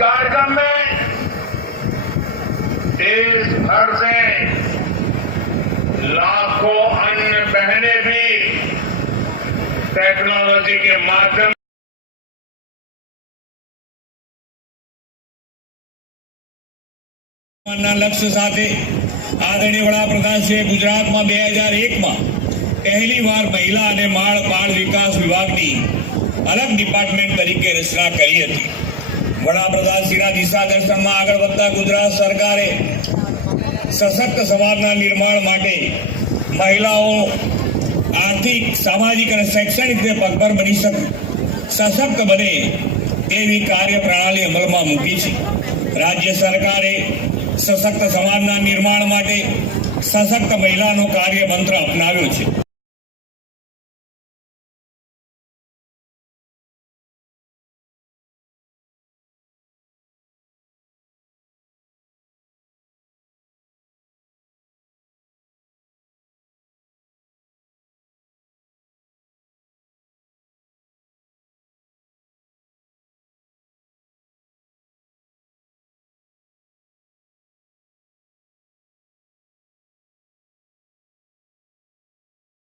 कार्यक्रम में देश भर से लाखों अन्य बहनें भी टेक्नोलॉजी के माध्यम લક્ષ્ય સાથે આદરણીય વડાપ્રધાનશ્રીએ ગુજરાતમાં 2001માં પહેલી વાર મહિલા અને બાળ વિકાસ વિભાગની અલગ ડિપાર્ટમેન્ટ તરીકે રચના કરી હતી. વડાપ્રધાનશ્રીના દિશાદર્શનમાં આગળ વધતા ગુજરાત સરકારે સશક્ત સમાજના નિર્માણ માટે મહિલાઓ આર્થિક, સામાજિક અને શૈક્ષણિક રીતે પગભર બની શકે, સશક્ત બને તેવી કાર્ય પ્રણાલી અમલમાં મૂકી છે. રાજ્ય સરકારે સશક્ત સમાજના નિર્માણ માટે સશક્ત મહિલાનો કાર્ય મંત્ર અપનાવ્યો છે.